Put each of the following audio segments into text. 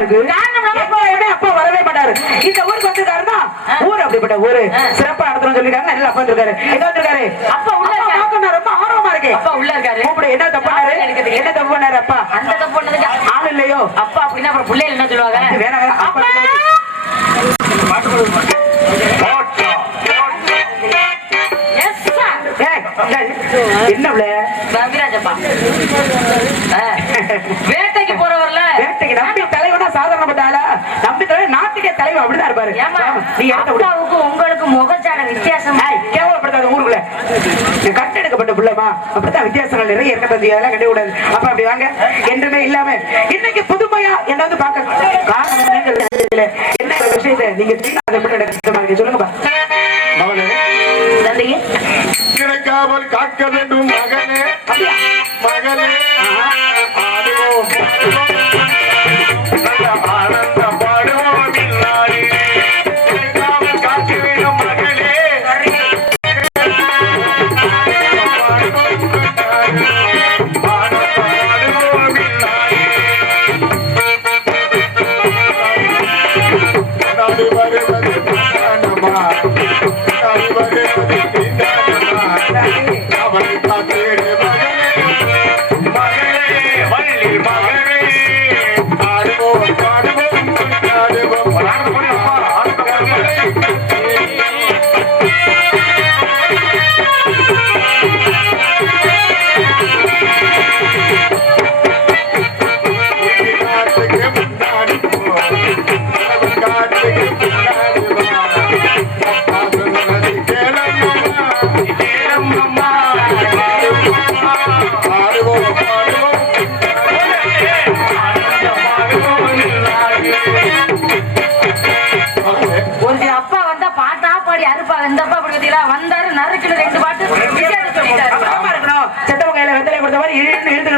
இருக்கு. அப்பா வரவே மாட்டாரு. இந்த ஊருக்கு வந்திருக்காருன்னா ஊர் அப்படிப்பட்ட ஊரு. சிறப்பா நடத்தணும்னு சொல்லிருக்காங்க நல்லா அப்பா வந்திருக்காரு. எங்க வந்திருக்காரு? அப்பா உள்ள ரொம்ப ஆர்வமா இருக்கேன் அப்பா உள்ள இருக்காரு. கூப்பிடு என்ன தப்பு பண்ணாரு. என்ன தப்பு பண்ணாரு அப்பா? அந்த தப்பு பண்ணதுக்கு ஆள் இல்லையோ? அப்பா அப்படின்னா அப்புறம் பிள்ளைகள் என்ன சொல்லுவாங்க? அப்பா. ஏய், ஏய், என்ன அப்படித்தான் வித்தியாசங்கள் நிறைய இருக்க தந்தி அதெல்லாம் கண்டு விடாது அப்ப அப்படி வாங்க. என்றுமே இல்லாம இன்னைக்கு புதுமையா என்ன வந்து பார்க்க காரணம். என்ன விஷயத்தை நீங்க கஷ்டமா இருக்கு சொல்லுங்கப்பா. கிடைக்காமல் காக்க வேண்டும் மகனே? மகனே பாடுவோம்.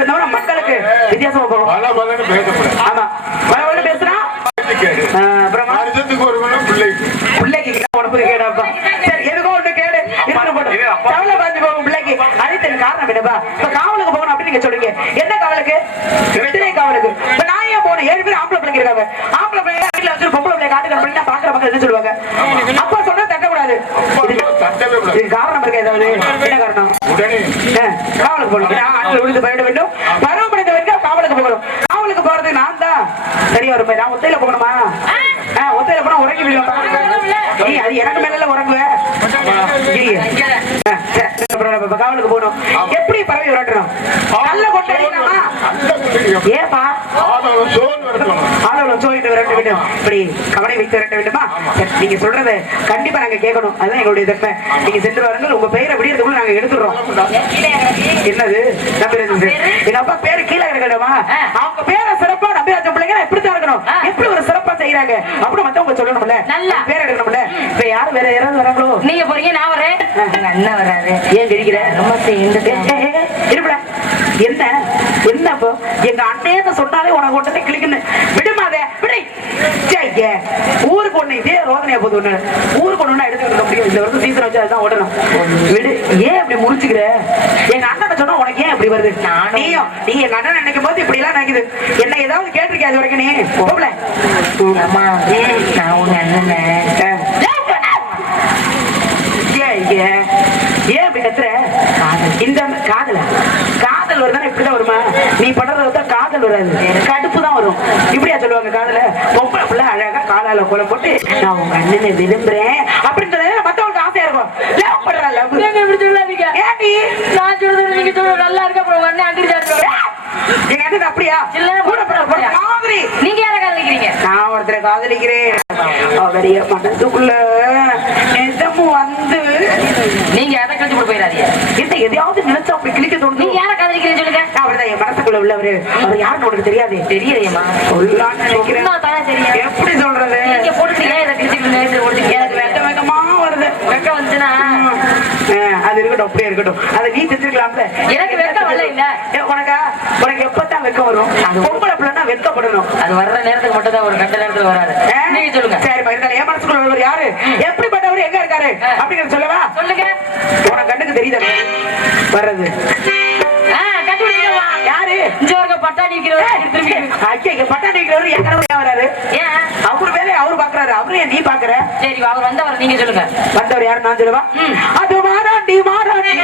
இருந்தவங்க மக்களுக்கு வித்தியாசமா போகும். ஆமா. பரவாயில்ல ஆ, அப்புறமா? வருஷத்துக்கு ஒரு மணி பிள்ளைக்கு. பிள்ளைக்கு என்ன உடம்புக்கு கேடாப்பா சரி எதுக்கோ ஒண்ணு கேடு. இருக்கணும் போட்டு. இது அப்பா. தவளை பாஞ்சு போகும் பிள்ளைக்கு. அழைத்தன் காரணம் என்னப்பா? இப்ப காவலுக்கு போகணும் அப்படின்னு நீங்க சொல்றீங்க. என்ன காவலுக்கு? திணை காவலுக்கு. இப்ப நான் ஏன் போனேன் ஏழு பேர் ஆம்பளை பிள்ளைங்க இருக்காங்க. ஆம்பளை பிள்ளைங்க வீட்டுல வச்சு பொம்பளை பிள்ளை காட்டுக்கு அப்படின்னு பாக்குற மக்கள் என்ன சொல்லுவாங்க? அப்பா சொன்னா தட்ட கூடாது அப்பா தட்டவே கூடாது. இதுக்கு காரணம் இருக்கு ஏதாவது? என்ன காரணம்? காவலுக்கு போகணும். விழுந்து பயப்பட வேண்டும். பருவமடைந்த வரைக்கும் காவலுக்கு போகணும். காவலுக்கு போறது நான் தான். சரியா ஒரு நான் ஒத்தையில போகணுமா? ஒத்தையில போனா உறங்கி விடுவேன். நீ அது எனக்கு மேல உறங்குவேன் காவலுக்கு போகணும். எப்படி பறவை விரட்டணும்? நல்ல கொண்டு அடிக்கலாமா? அந்த பிள்ளைக்கு ஏப்பா வரணும் சோயிட்டு விரட்ட வேண்டும். இப்படி கவனை வைத்து விரட்ட வேண்டுமா? நீங்க சொல்றதை கண்டிப்பா நாங்க கேட்கணும். அதுதான் எங்களுடைய தன்மை நீங்க சென்று வாருங்கள் உங்க பெயரை விடியறதுக்குள்ள நாங்க எடுத்துடுறோம். என்னது. எங்க அப்பா பேரு கீழே இருக்கணுமா அவங்க பேரை சிறப்பா நம்பிராஜன் பிள்ளைங்க இப்படித்தான் இருக்கணும். எப்படி ஒரு சிறப்பா செய்யறாங்க அப்படி மத்தவங்க சொல்லணும்ல. நல்லா. பேர் எடுக்கணும்ல. இப்ப யாரும் வேற யாராவது வராங்களோ? நீங்க போறீங்க நான் வரேன் அண்ணன் வர்றாரு ஏன் கிடைக்கிற ரொம்ப இருப்பட என்ன? என்ன இப்போ எங்க அண்ணேன்னு சொன்னாலே உனக்கு உடனே கிளிக்குன்னு விடுமாத விடை. ஊருக்கு ஒண்ணு இதே ரோதனையா போகுது ஒண்ணு. ஊருக்கு ஒண்ணு எடுத்துக்கிட்டு முடியும். இந்த வருஷம் சீசன் வச்சு அதுதான் ஓடணும் விடு. ஏன் இப்படி முடிச்சுக்கிற எங்க அண்ணனை சொன்னா உனக்கு ஏன் இப்படி வருது? நானே நீ எங்க அண்ணன் நினைக்கும் போது இப்படி எல்லாம் நினைக்குது. என்ன ஏதாவது கேட்டிருக்கியா அது வரைக்கும் நீ? போகல அம்மா நான் உங்க அண்ணன் ஏன் ஏன் ஏன் இப்படி கத்துற இந்த காதல காதல் வருதானே இப்படிதான் வருமா நீ பண்றது காதல் வராது கடுப்பு தான் வரும். இப்படியா சொல்லுவாங்க காதல? பொம்பளை பிள்ளை அழகா காலால கோலம் போட்டு நான் உங்க அண்ணனை விரும்புறேன். அப்படின்னு சொன்னா மத்தவங்களுக்கு ஆசையா இருக்கும். லவ் பண்ற லவ் இப்படி சொல்லாதீங்க? ஏடி நான் சொல்றது நீங்க சொல்றது நல்லா இருக்கு? அப்புறம் உங்க அண்ணன் அங்கிட்டு எங்க அண்ணன் அப்படியா? சில்லறை கூட மாதிரி. நீங்க யார காதலிக்கிறீங்க? நான் ஒருத்தரை காதலிக்கிறேன். அவருடைய மனசுக்குள்ள போயிடாதீங்க. என்ன எதையாவது நினைச்சா அப்படி கிளிக்க தோணுது? நீங்க யார காதலிக்கிறீங்கன்னு சொல்லுங்க? அவர்தான் என் மனசுக்குள்ள உள்ளவரு. அவர் யாருன்னு உனக்கு தெரியாது? தெரியலையேம்மா நினைக்கிறேன். எப்படி சொல்றது? நீங்க போட்டுட்டீங்க இதை எனக்கு வெக்க வெக்கமா வருது. வெக்கம் வந்துச்சுன்னா? ஆ, அது இருக்கட்டும் அப்படியே இருக்கட்டும். அதை நீ செஞ்சிருக்கலாம்ல எனக்கு வெக்கம் வரல இல்ல. உனக்கா? உனக்கு எப்பதான் வெக்கம் வரும்? பொம்பளை பிள்ளைன்னா வெக்கப்படணும். அது வர்ற நேரத்துக்கு மட்டும் தான் ஒரு கண்ட நேரத்துல வராது? நீங்க சொல்லுங்க. சரி இருந்தாலும் என் மனசுக்குள்ள உள்ளவர் யாரு? எப்படிப்பட்டவர் எங்க இருக்காரு? அப்படிங்கறத சொல்லவா? சொல்லுங்க. உனக்கு கண்ணுக்கு தெரியுதா? வர்றது? யாரு? இங்க பட்டாணி வைக்கிறவரு என் கனவு ஏன் வராரு? அவரு வேலையை அவரு பாக்குறாரு. அவரு நீ பாக்குற? சரி அவர் வந்தவர் நீங்க சொல்லுங்க. வந்தவர் யாரு நான் சொல்லுவா. அது மாறாண்டி மாறாண்டி.